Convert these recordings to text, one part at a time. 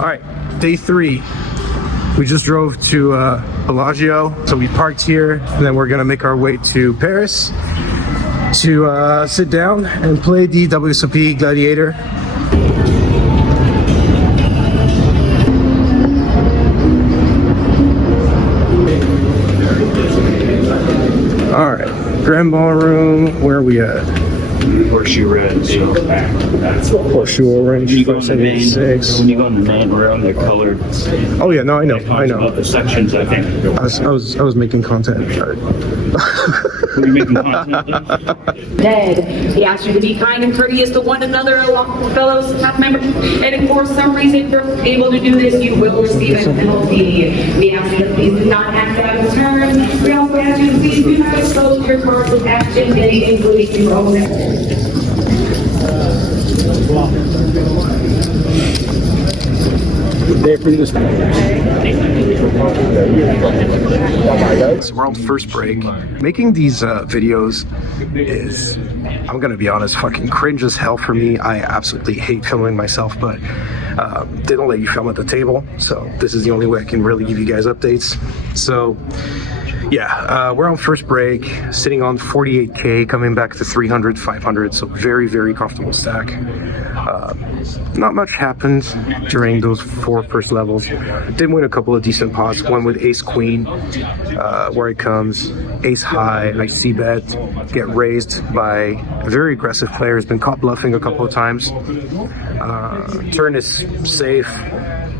All right, day 3. We just drove to Bellagio, so we parked here, and then we're gonna make our way to Paris to sit down and play the Wsop Gladiator. All right, Grand Ballroom. Where are we at? Horseshoe Red. Horseshoe Orange. When you go in the main room, they're colored. Oh yeah, no, I know. About the sections, I think. I was making content. Were you making content? Dead. He asked you to be kind and courteous to one another, along with fellow staff members. And if for some reason you're able to do this, you will receive a penalty. We ask you to please do not act out of turn. We also ask you to please do not expose your cards with action day, including your own. So we're on first break. Making these videos is, I'm gonna be honest, fucking cringe as hell for me. I absolutely hate filming myself, but they don't let you film at the table, so this is the only way I can really give you guys updates. So yeah, we're on first break, sitting on 48K, coming back to 300, 500, so very, very comfortable stack. Not much happened during those 4 first levels. Did win a couple of decent pots, one with ace queen, where it comes, ace high, I see bet, get raised by a very aggressive player, has been caught bluffing a couple of times. Turn is safe.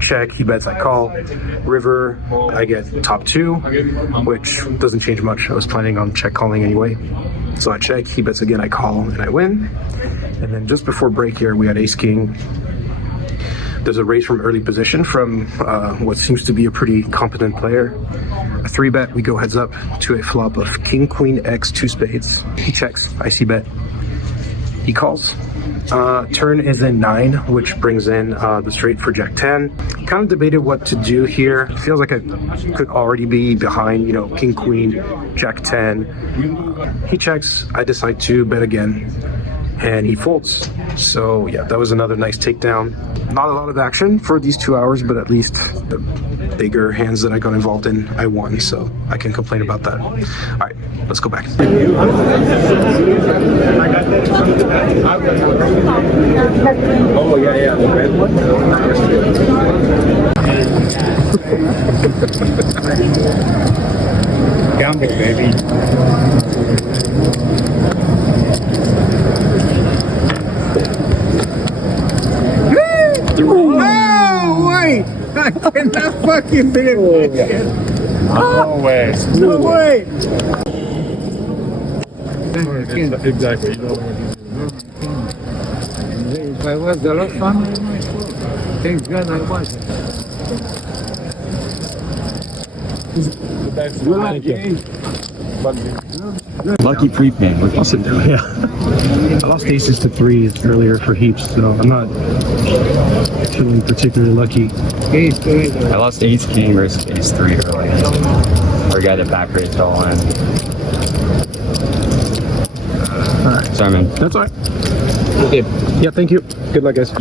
Check, he bets, I call. River, I get top 2, which doesn't change much. I was planning on check calling anyway. So I check, he bets again, I call, and I win. And then just before break here, we had ace king. There's a raise from early position from what seems to be a pretty competent player. A 3-bet, we go heads up to a flop of king, queen, x, 2 spades. He checks, I see bet. He calls. Turn is in 9, which brings in the straight for jack 10. Kind of debated what to do here. Feels like I could already be behind, you know, king, queen, jack 10. He checks, I decide to bet again, and he folds. So yeah, that was another nice takedown. Not a lot of action for these 2 hours, but at least the bigger hands that I got involved in, I won, so I can complain about that. All right, let's go back. Oh, yeah, the red one. Gamble, baby. Oh, wait! I cannot fucking believe it. No way. No way! Exactly. If I was the last one, thank God I was. Lucky prepay. What's it do? Yeah. I lost aces to 3s earlier for heaps, so I'm not feeling particularly lucky. I lost ace king versus ace 3 earlier. Or got it back raised all in. Alright. Sorry, man. That's alright. Okay. Yeah, thank you. Good luck, guys.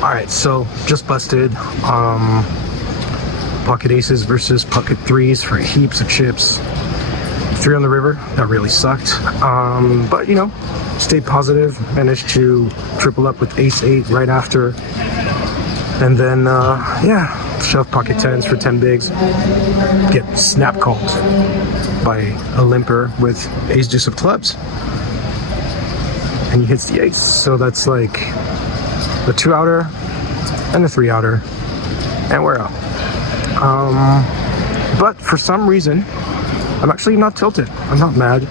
Alright, so just busted. Pocket aces versus pocket 3s for heaps of chips. 3 on the river, that really sucked. But you know, stayed positive, managed to triple up with ace 8 right after. And then, yeah, shove pocket 10s for 10 bigs. Get snap called by a limper with ace deuce of clubs. And he hits the ace. So that's like the 2-outer and the 3-outer. And we're out. But for some reason, I'm actually not tilted. I'm not mad.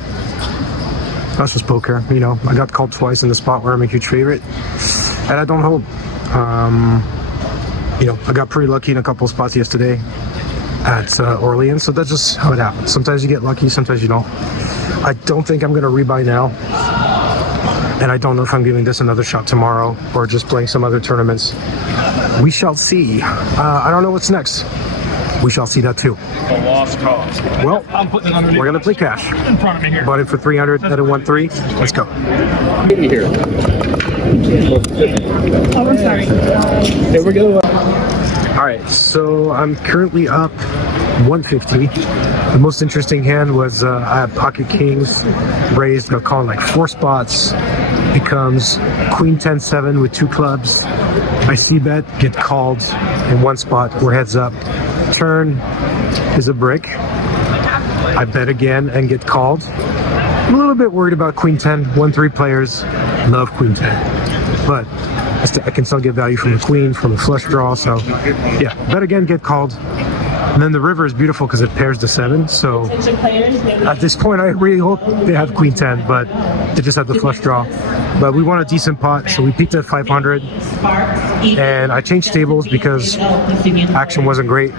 That's just poker, you know. I got called twice in the spot where I'm a huge favorite, and I don't hold. You know, I got pretty lucky in a couple of spots yesterday at Orleans, so that's just how it happens. Sometimes you get lucky, sometimes you don't. I don't think I'm gonna rebuy now, and I don't know if I'm giving this another shot tomorrow or just playing some other tournaments. We shall see. I don't know what's next. We shall see that too. A lost cause. Well, I'm putting it underneath. we're gonna play cash. In front of me here. Bought it for 300 at a 1-3. Let's go. Here. Oh, I'm sorry. There we go. All right, so I'm currently up 150. The most interesting hand was I have pocket kings raised. They'll call it like 4 spots. Becomes queen 10-7 with 2 clubs. I see bet, get called in 1 spot. We're heads up. Turn is a brick. I bet again and get called. I'm a little bit worried about queen 10. 1-3 players love queen 10, but I can still get value from the queen, from the flush draw. So yeah, bet again, get called. And then the river is beautiful because it pairs to 7. So at this point, I really hope they have queen 10, but they just have the flush draw. But we want a decent pot, so we peaked at 500. And I changed tables because action wasn't great.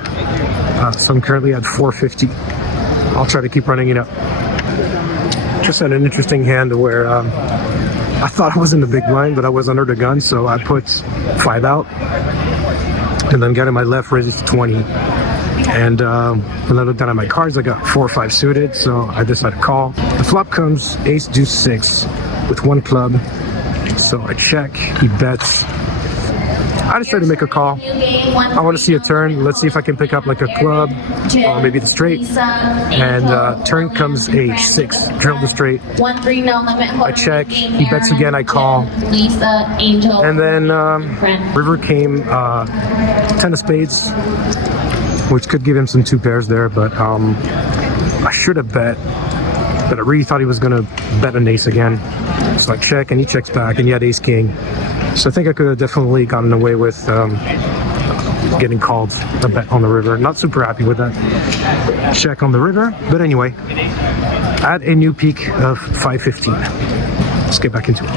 So I'm currently at 450. I'll try to keep running it up. Just had an interesting hand where I thought I was in the big blind, but I was under the gun, so I put 5 out. And then got in my left, raised to 20. And when I looked down at my cards, I got 4 or 5 suited, so I decided to call. The flop comes ace deuce 6 with 1 club, so I check. He bets. I decided to make a call. I want to see a turn. Let's see if I can pick up like a club or maybe the straight. And turn comes a 6. Drill the straight. I check. He bets again. I call. And then river came 10 of spades, which could give him some 2 pairs there, but I should have bet. But I really thought he was going to bet an ace again. So I check, and he checks back, and he had ace king. So I think I could have definitely gotten away with getting called a bet on the river. Not super happy with that check on the river. But anyway, at a new peak of 515. Let's get back into it.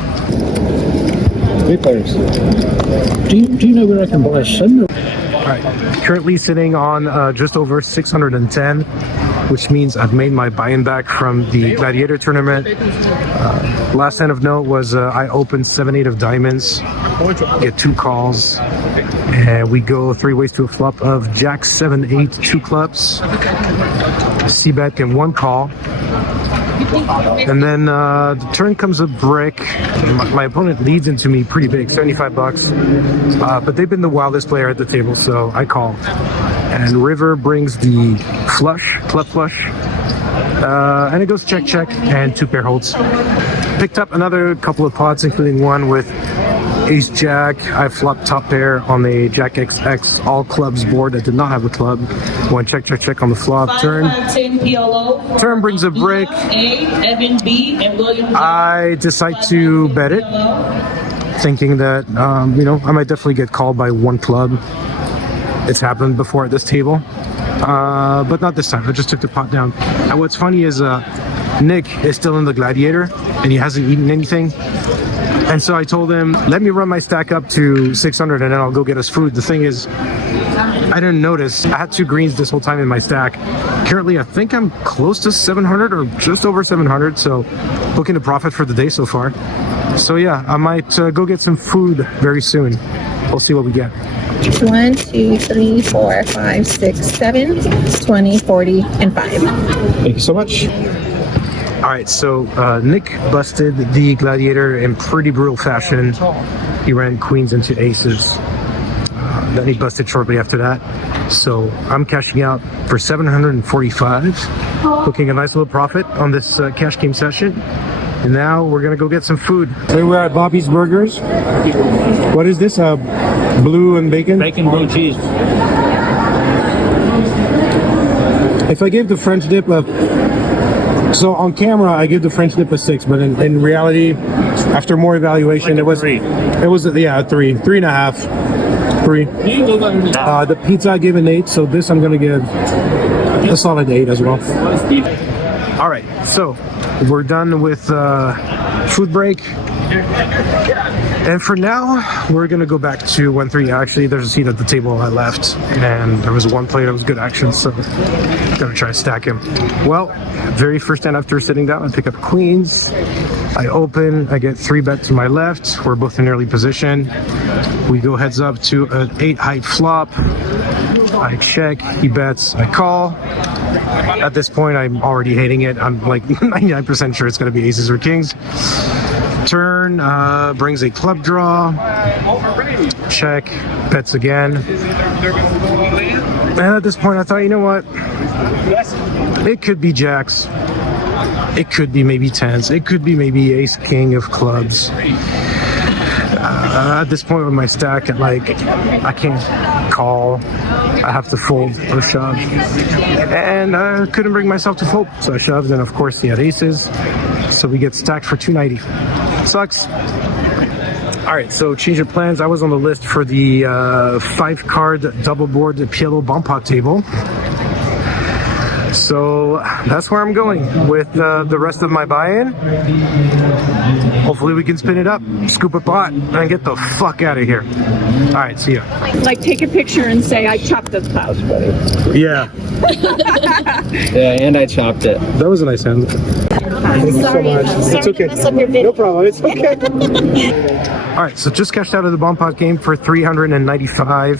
Three players. Do you know where I can buy a sim? All right, currently sitting on just over 610, which means I've made my buy-in back from the Gladiator tournament. Last hand of note was I opened 7-8 of diamonds, get 2 calls, and we go 3 ways to a flop of Jack 7-8, 2 clubs, C-bet and 1 call. And then the turn comes a brick. My opponent leads into me pretty big, 75 bucks. But they've been the wildest player at the table, so I call. And river brings the flush, club flush. And it goes check, check, and 2 pair holds. Picked up another couple of pots, including one with ace jack. I flopped top pair on the Jack XX all clubs board that did not have a club. One check, check, check on the flop. Turn brings a brick. I decide to bet it, thinking that I might definitely get called by 1 club. It's happened before at this table, but not this time. I just took the pot down. And what's funny is Nick is still in the Gladiator and he hasn't eaten anything. And so I told him, let me run my stack up to 600 and then I'll go get us food. The thing is, I didn't notice. I had 2 greens this whole time in my stack. Currently, I think I'm close to 700 or just over 700. So looking to profit for the day so far. So yeah, I might go get some food very soon. We'll see what we get. 1, 2, 3, 4, 5, 6, 7, 20, 40, and 5. Thank you so much. All right, so Nick busted the Gladiator in pretty brutal fashion. He ran queens into aces. Then he busted shortly after that. So I'm cashing out for 745, booking a nice little profit on this cash game session. And now we're gonna go get some food. So we're at Bobby's Burgers. What is this? Blue and bacon? Bacon, blue cheese. If I gave the French dip so on camera I give the French dip a 6, but in reality, after more evaluation, like it was 3. It was 3.5, 3. The pizza I gave an 8, so this I'm gonna give a solid 8 as well. All right, so we're done with food break. And for now, we're gonna go back to 1-3. Actually, there's a seat at the table I left, and there was 1 player that was good action, so I'm gonna try to stack him. Well, very first hand after sitting down, I pick up queens. I open, I get 3 bet to my left. We're both in early position. We go heads up to an 8 height flop. I check, he bets, I call. At this point, I'm already hating it. I'm like 99% sure it's gonna be aces or kings. Turn brings a club draw. Check. Bets again. And at this point, I thought, you know what? It could be jacks. It could be maybe tens. It could be maybe ace king of clubs. At this point with my stack, I can't call. I have to fold or shove. And I couldn't bring myself to fold, so I shoved. And of course, he had aces. So we get stacked for 290. Sucks. All right, so change of plans. I was on the list for the 5-card double board PLO bomb pot table. So that's where I'm going with the rest of my buy-in. Hopefully we can spin it up, scoop a pot, and get the fuck out of here. All right, see ya. Like, take a picture and say, I chopped this house, buddy. Yeah. Yeah, and I chopped it. That was a nice hand. Thank you so much. It's okay. No problem. It's okay. All right, so just cashed out of the bomb pot game for 395.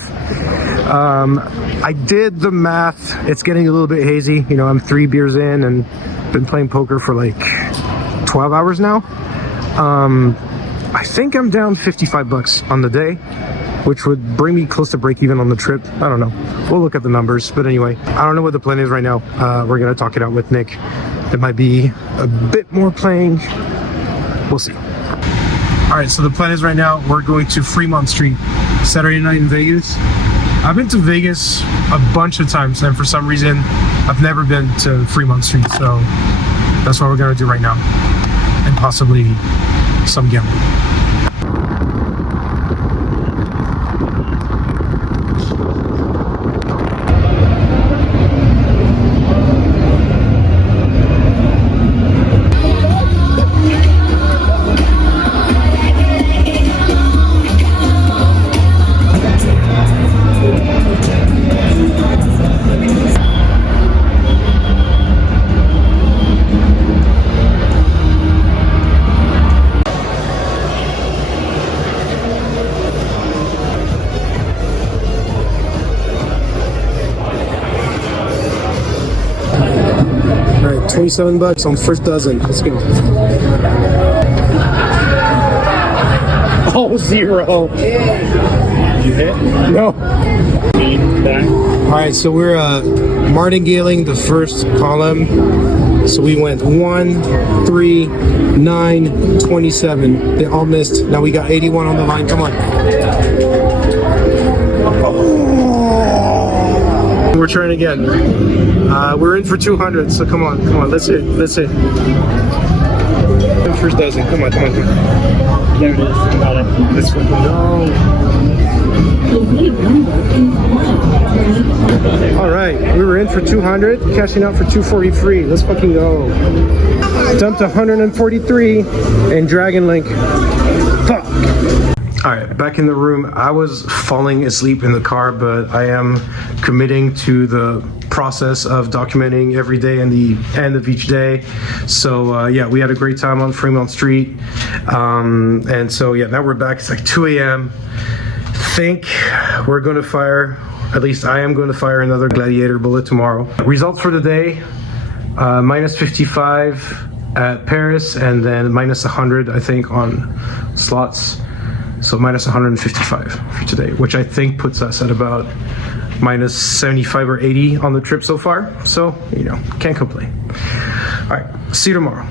I did the math. It's getting a little bit hazy. You know, I'm 3 beers in and been playing poker for like 12 hours now. I think I'm down $55 on the day, which would bring me close to break even on the trip. I don't know. We'll look at the numbers. But anyway, I don't know what the plan is right now. We're going to talk it out with Nick. It might be a bit more playing. We'll see. All right, so the plan is right now we're going to Fremont Street, Saturday night in Vegas. I've been to Vegas a bunch of times, and for some reason, I've never been to Fremont Street, so that's what we're gonna do right now, and possibly some gambling. $27 on first dozen. Let's go. Oh, 0. You hit? No. All right, so we're martingaling the first column. So we went 1, 3, 9, 27. They all missed. Now we got 81 on the line. Come on. We're trying again. We're in for 200, so come on, let's hit. First dozen, come on. There it is, got it. Let's fucking go. All right, we were in for 200, cashing out for 243. Let's fucking go. Dumped 143 and Dragon Link. Fuck. All right, back in the room. I was falling asleep in the car, but I am committing to the process of documenting every day and the end of each day. So yeah, we had a great time on Fremont Street. And so yeah, now we're back. It's like 2 a.m. Think we're going to fire, at least I am going to fire another Gladiator bullet tomorrow. Results for the day, minus 55 at Paris, and then minus 100, I think, on slots. So minus 155 for today, which I think puts us at about minus 75 or 80 on the trip so far. So, you know, can't complain. All right, see you tomorrow.